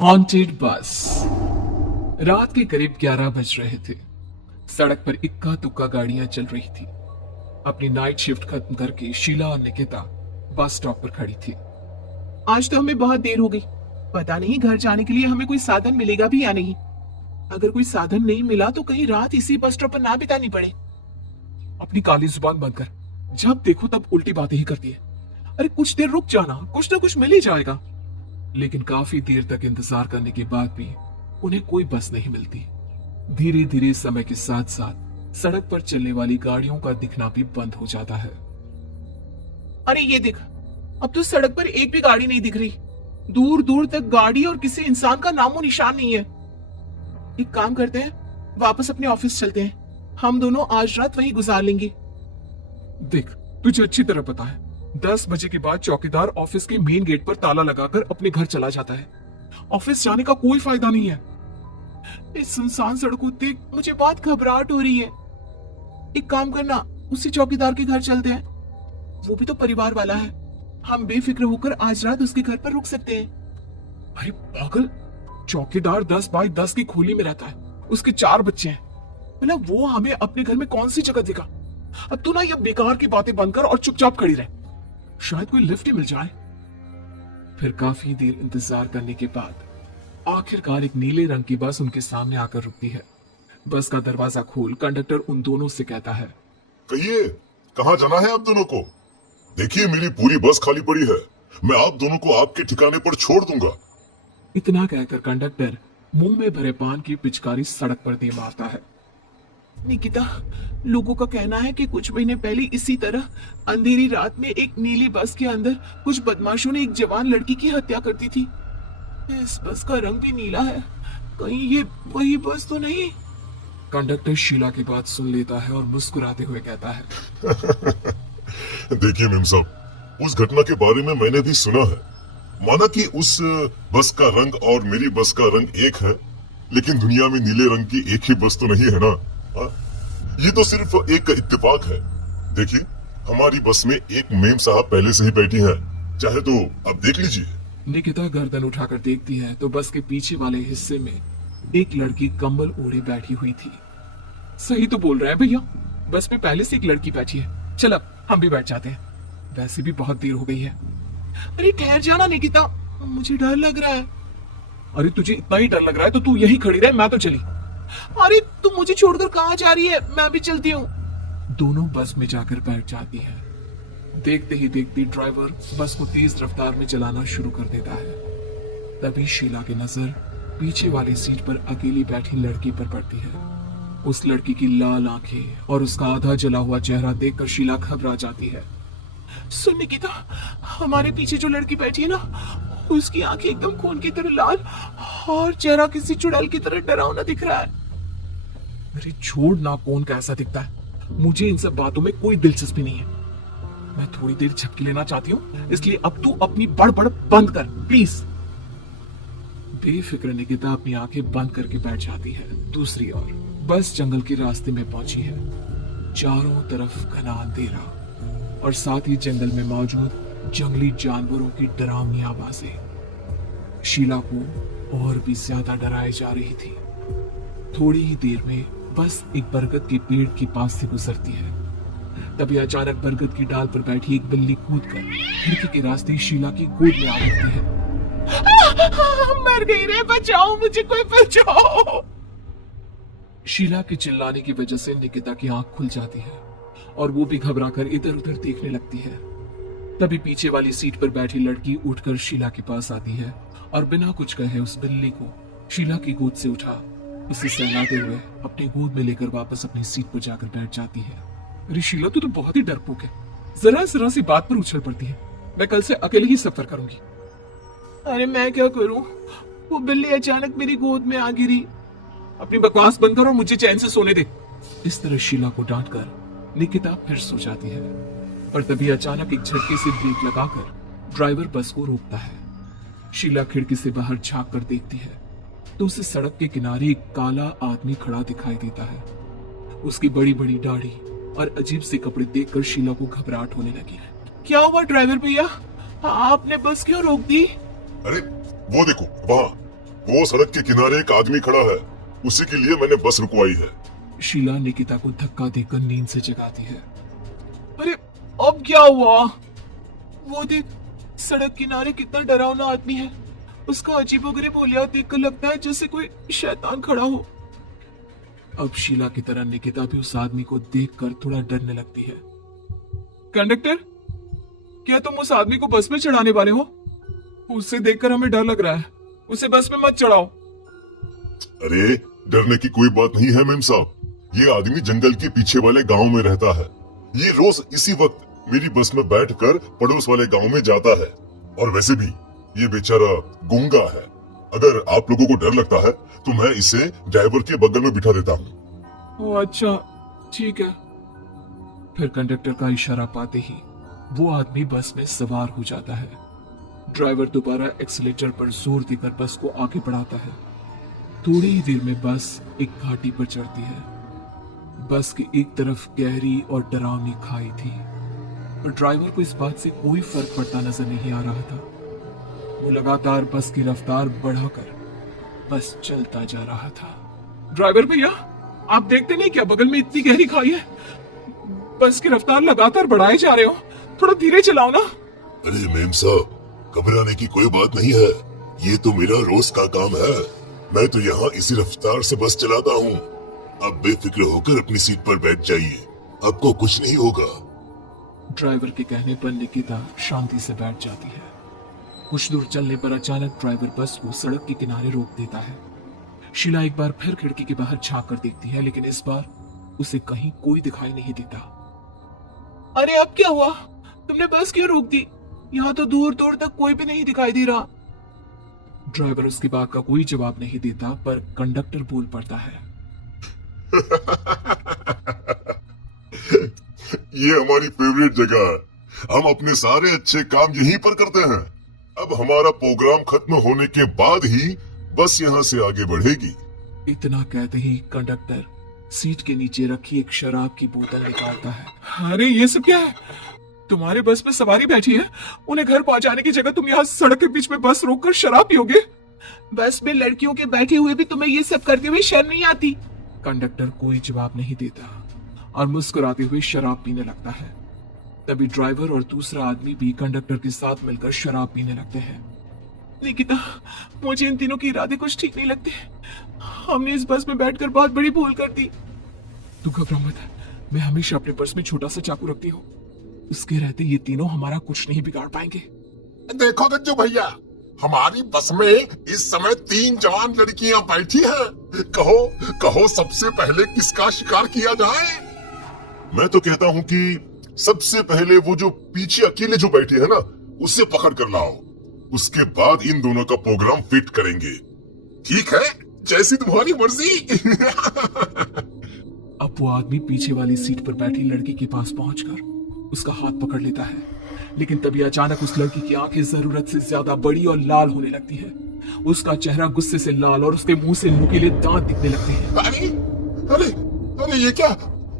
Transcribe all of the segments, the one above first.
Haunted बस। रात के करीब 11 बज रहे थे। सड़क पर इक्का दुक्का गाड़ियां चल रही थी। अपनी नाइट शिफ्ट खत्म करके शीला और निकिता बस स्टॉप पर खड़ी थी। आज तो हमें बहुत देर हो गई। पता नहीं घर जाने के लिए हमें कोई साधन मिलेगा भी या नहीं। अगर कोई साधन नहीं मिला तो कहीं रात इसी बस स्टॉप पर ना बितानी पड़े। अपनी काली जुबान बंद कर। जब देखो तब उल्टी बातें ही करती है। अरे कुछ देर रुक जाना, कुछ ना कुछ मिल ही जाएगा। लेकिन काफी देर तक इंतजार करने के बाद भी उन्हें कोई बस नहीं मिलती। धीरे धीरे समय के साथ साथ सड़क पर चलने वाली गाड़ियों का दिखना भी बंद हो जाता है। अरे ये देख, अब तो सड़क पर एक भी गाड़ी नहीं दिख रही। दूर दूर तक गाड़ी और किसी इंसान का नामो निशान नहीं है। एक काम करते हैं, वापस अपने ऑफिस चलते हैं। हम दोनों आज रात वहीं गुजार लेंगे। देख, तुझे अच्छी तरह पता है 10 बजे के बाद चौकीदार ऑफिस के मेन गेट पर ताला लगाकर अपने घर चला जाता है। ऑफिस जाने का कोई फायदा नहीं है। इस सुनसान सड़कों देख मुझे बहुत घबराहट हो रही है। एक काम करना, उसी चौकीदार के घर चलते हैं। वो भी तो परिवार वाला है। हम बेफिक्र होकर आज रात उसके घर पर रुक सकते हैं। अरे पागल, चौकीदार 10 बाई 10 की खोली में रहता है। उसके 4 बच्चे हैं। मतलब वो हमें अपने घर में कौन सी जगह देगा। अब तू ना ये बेकार की बातें बंद कर और चुपचाप खड़ी रह। शायद कोई लिफ्ट ही मिल जाए। फिर काफी देर इंतजार करने के बाद आखिरकार एक नीले रंग की बस उनके सामने आकर रुकती है। बस का दरवाजा खोल कंडक्टर उन दोनों से कहता है, कहिए कहाँ जाना है आप दोनों को? देखिए मेरी पूरी बस खाली पड़ी है। मैं आप दोनों को आपके ठिकाने पर छोड़ दूंगा। इतना कहकर कंडक्टर मुंह में भरे पान की पिचकारी सड़क पर दे मारता है। निकिता, लोगों का कहना है कि कुछ महीने पहले इसी तरह अंधेरी रात में एक नीली बस के अंदर कुछ बदमाशों ने एक जवान लड़की की हत्या कर दी थी। इस बस का रंग भी नीला है। कहीं ये वही बस तो नहीं? कंडक्टर शीला की बात सुन लेता है और मुस्कुराते हुए कहता है, देखिए मेम साहब, उस घटना के बारे में मैंने भी सुना है। माना कि उस बस का रंग और मेरी बस का रंग एक है, लेकिन दुनिया में नीले रंग की एक ही बस तो नहीं है ना। ये तो सिर्फ एक इत्तेफाक है। देखिए हमारी बस में एक मेम साहब पहले से ही बैठी हैं। चाहे तो अब देख लीजिए। निकिता गर्दन उठाकर देखती है तो बस के पीछे वाले हिस्से में एक लड़की कंबल ओढ़े बैठी हुई थी। सही तो बोल रहा है भैया, बस में पहले से एक लड़की बैठी है। चल अब हम भी बैठ जाते हैं। वैसे भी बहुत देर हो गई है। अरे ठहर जाना निकिता, मुझे डर लग रहा है। अरे तुझे इतना ही डर लग रहा है तो तू यही खड़ी रहे, मैं तो चली। अरे तू मुझे छोड़कर कहाँ जा रही है? मैं भी चलती हूँ। दोनों बस में जाकर बैठ जाती है। देखते ही देखते ड्राइवर बस को तेज रफ्तार में चलाना शुरू कर देता है। तभी शीला की नजर पीछे वाली सीट पर अकेली बैठी लड़की पर पड़ती है। उस लड़की की लाल आंखें और उसका आधा जला हुआ चेहरा देखकर शीला घबरा जाती है। सुन निकिता, हमारे पीछे जो लड़की बैठी है ना, उसकी आंखें एकदम खून की तरह लाल और चेहरा किसी चुड़ैल की तरह डरावना दिख रहा है। अरे छोड़ ना, कौन कैसा दिखता है? मुझे इन सब बातों में कोई दिलचस्पी नहीं है। मैं थोड़ी देर झपकी लेना चाहती हूँ, इसलिए अब तू अपनी बड़बड़ बंद कर प्लीज। बेफिक्र निकिता अपनी आंखें बंद करके बैठ जाती है। दूसरी ओर बस जंगल के रास्ते में पहुंची है। चारों तरफ घना अंधेरा और साथ ही जंगल में मौजूद जंगली जानवरों की डरावनी आवाजें शीला को और भी ज्यादा डराए जा रही थी। थोड़ी ही देर में बस एक बरगद के पेड़ के पास से गुजरती है। तभी अचानक बरगद की डाल पर बैठी एक बिल्ली कूदकर खिड़की के रास्ते शीला की गोद में आ जाती है। मर गई रे, बचाओ मुझे, कोई बचाओ। शीला के चिल्लाने की वजह से निकिता की आंख खुल जाती है और वो भी घबराकर इधर उधर देखने लगती है। तभी पीछे वाली सीट पर बैठी लड़की उठकर शीला के पास आती है और बिना कुछ कहे उस बिल्ली को शीला की गोद से उठा उसे सहलाते हुए अपनी गोद में लेकर वापस अपनी सीट पर जाकर बैठ जाती है। अरे शीला, तू तो बहुत ही डरपोक है। जरा जरा सी बात पर उछल पड़ती है। मैं कल से अकेले ही सफर करूंगी। अरे मैं क्या करूं? वो बिल्ली अचानक मेरी गोद में आ गिरी। अपनी बकवास बंद कर और मुझे चैन से सोने दे। इस तरह शीला को डांटकर निकिता फिर सो जाती है। पर तभी अचानक एक झटके से ब्रेक लगाकर ड्राइवर बस को रोकता है। शीला खिड़की से बाहर झांक कर देखती है तो उसे सड़क के किनारे एक काला आदमी खड़ा दिखाई देता है। उसकी बड़ी बड़ी दाढ़ी और अजीब से कपड़े देखकर शीला को घबराहट होने लगी। क्या हुआ ड्राइवर भैया? आपने बस क्यों रोक दी? अरे वो देखो वहाँ, वो सड़क के किनारे एक आदमी खड़ा है, उसी के लिए मैंने बस रुकवाई है। शीला निकिता को धक्का देकर नींद से जगाती है। अरे अब क्या हुआ? वो देख, सड़क किनारे कितना डरावना आदमी है। उसका अजीबोगरीब बोलिया देखकर लगता है जैसे कोई शैतान खड़ा हो। अब शीला की तरह निकिता भी उस आदमी को देखकर थोड़ा डरने लगती है। कंडक्टर, क्या तुम उस आदमी को बस में चढ़ाने वाले हो? उससे देखकर हमें डर लग रहा है। उसे बस में मत चढ़ाओ। अरे डरने की कोई बात नहीं है मेम साहब। ये आदमी जंगल के पीछे वाले गांव में रहता है। ये रोज इसी वक्त मेरी बस में बैठकर पड़ोस वाले गांव में जाता है। और वैसे भी ये बेचारा गूंगा है। अगर आप लोगों को डर लगता है तो मैं इसे ड्राइवर के बगल में बिठा देता हूँ। ओ अच्छा, ठीक है। फिर कंडक्टर का इशारा पाते ही वो आदमी बस में सवार हो जाता है। ड्राइवर दोबारा एक्सीलेटर पर जोर देकर बस को आगे बढ़ाता है। थोड़ी ही देर में बस एक घाटी पर चढ़ती है। बस की एक तरफ गहरी और डरावनी खाई थी, पर ड्राइवर को इस बात से कोई फर्क पड़ता नजर नहीं आ रहा था। वो लगातार बस की रफ्तार बढ़ाकर बस चलता जा रहा था। ड्राइवर भैया, आप देखते नहीं क्या बगल में इतनी गहरी खाई है? बस की रफ्तार लगातार बढ़ाए जा रहे हो, थोड़ा धीरे चलाओ ना। अरे मेम साहब, घबराने की कोई बात नहीं है। ये तो मेरा रोज का काम है। मैं तो यहाँ इसी रफ्तार से बस चलाता हूँ। आप बेफिक्र होकर अपनी सीट पर बैठ जाइए, आपको कुछ नहीं होगा। ड्राइवर के कहने पर निकिता शांति से बैठ जाती है। कुछ दूर चलने पर अचानक ड्राइवर बस को सड़क के किनारे रोक देता है। शीला एक बार फिर खिड़की के बाहर झांक कर देखती है, लेकिन इस बार उसे कहीं कोई दिखाई नहीं देता। अरे अब क्या हुआ? तुमने बस क्यों रोक दी? यहाँ तो दूर दूर तक कोई भी नहीं दिखाई दे रहा। ड्राइवर उसकी बात का कोई जवाब नहीं देता, पर कंडक्टर बोल पड़ता है। ये हमारी फेवरेट जगह है। हम अपने सारे अच्छे काम यहीं पर करते हैं। अब हमारा प्रोग्राम खत्म होने के बाद ही बस यहाँ से आगे बढ़ेगी। इतना कहते ही कंडक्टर सीट के नीचे रखी एक शराब की बोतल निकालता है। अरे ये सब क्या है? तुम्हारे बस में सवारी बैठी है, उन्हें घर पहुंचाने की जगह तुम यहाँ सड़क के बीच में बस रोककर शराब पियोगे? बस में लड़कियों के बैठे हुए भी तुम्हें ये सब करते हुए शर्म नहीं आती? कंडक्टर कोई जवाब नहीं देता और मुस्कुराते हुए शराब पीने लगता है। तभी ड्राइवर और दूसरा आदमी भी कंडक्टर के साथ मिलकर शराब पीने लगते हैं। निकिता, मुझे इन तीनों के इरादे कुछ ठीक नहीं लगते। हमने इस बस में बैठकर बहुत बड़ी भूल कर दी। तू घबरा मत, मैं हमेशा अपने पर्स में छोटा सा चाकू रखती हूँ। उसके रहते ये तीनों हमारा कुछ नहीं बिगाड़ पाएंगे। देखो गज्जू भैया, हमारी बस में इस समय 3 जवान लड़कियां बैठी हैं। कहो कहो सबसे पहले किसका शिकार किया जाए? मैं तो कहता हूँ कि सबसे पहले वो जो पीछे अकेले जो बैठी है ना, उससे पकड़ कर लाओ। उसके बाद इन दोनों का प्रोग्राम फिट करेंगे। ठीक है, जैसी तुम्हारी मर्जी। अब वो आदमी पीछे वाली सीट पर बैठी लड़की के पास पहुंचकर उसका हाथ पकड़ लेता है, लेकिन तभी अचानक उस लड़की की आंखें जरूरत से ज्यादा बड़ी और लाल होने लगती है। उसका चेहरा गुस्से से लाल और उसके मुंह से नुकीले दांत दिखने लगते हैं। अरे अरे अरे ये क्या?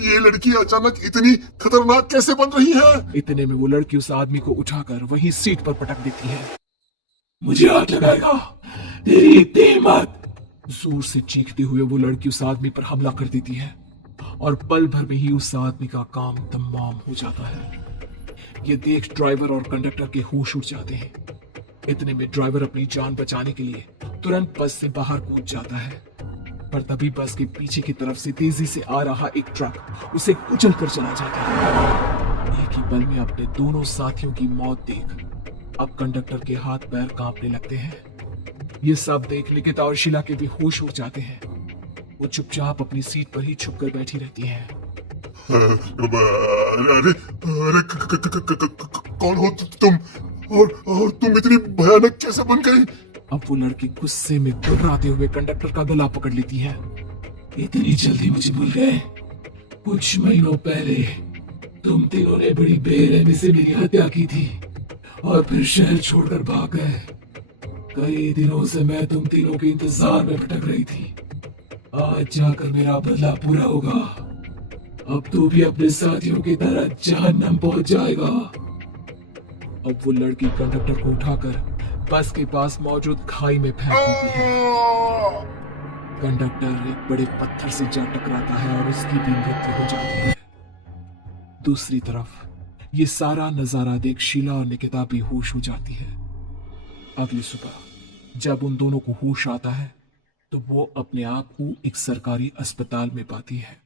ये लड़की अचानक इतनी खतरनाक कैसे बन रही है? इतने में वो लड़की उस आदमी को उठाकर वही सीट पर पटक देती है। मुझे हाथ लगाएगा, तेरी इतनी हिम्मत! जोर से चीखते हुए वो लड़की उस आदमी पर हमला कर देती है और पल भर में ही उस आदमी का काम तमाम हो जाता है। ये देख ड्राइवर और कंडक्टर के होश उड़ जाते हैं। इतने में ड्राइवर अपनी जान बचाने के लिए तुरंत बस से बाहर कूद जाता है, पर तभी बस के पीछे की तरफ से तेजी से आ रहा एक ट्रक उसे कुचल कर चला जाता है। एक ही पल में अपने दोनों साथियों की मौत देख अब कंडक्टर के हाथ पैर कांपने लगते हैं। ये सब देख निकिता और शीला के भी होश उड़ जाते हैं। वो चुपचाप अपनी सीट पर ही छुपकर बैठी रहती है। अरे कौन हो तुम? और तुम इतनी भयानक कैसे बन गई? अब वो लड़की गुस्से में घबराते हुए कंडक्टर का गला पकड़ लेती है। इतनी जल्दी मुझे भूल गए? कुछ महीनों पहले तुम तीनों ने बड़ी बेरहमी से मेरी हत्या की थी और फिर शहर छोड़कर भाग गए। कई दिनों से मैं तुम तीनों के इंतजार में भटक रही थी। आज जाकर मेरा बदला पूरा होगा। अब तू भी अपने साथियों की तरह जहन्नम पहुंच जाएगा। अब वो लड़की कंडक्टर को उठाकर बस के पास मौजूद खाई में फेंक देती है। कंडक्टर एक बड़े पत्थर से जा टकराता है और उसकी भी मृत्यु हो जाती है। दूसरी तरफ ये सारा नजारा देख शीला और निकिता भी होश हो जाती है। अगली सुबह जब उन दोनों को होश आता है तो वो अपने आप को एक सरकारी अस्पताल में पाती है।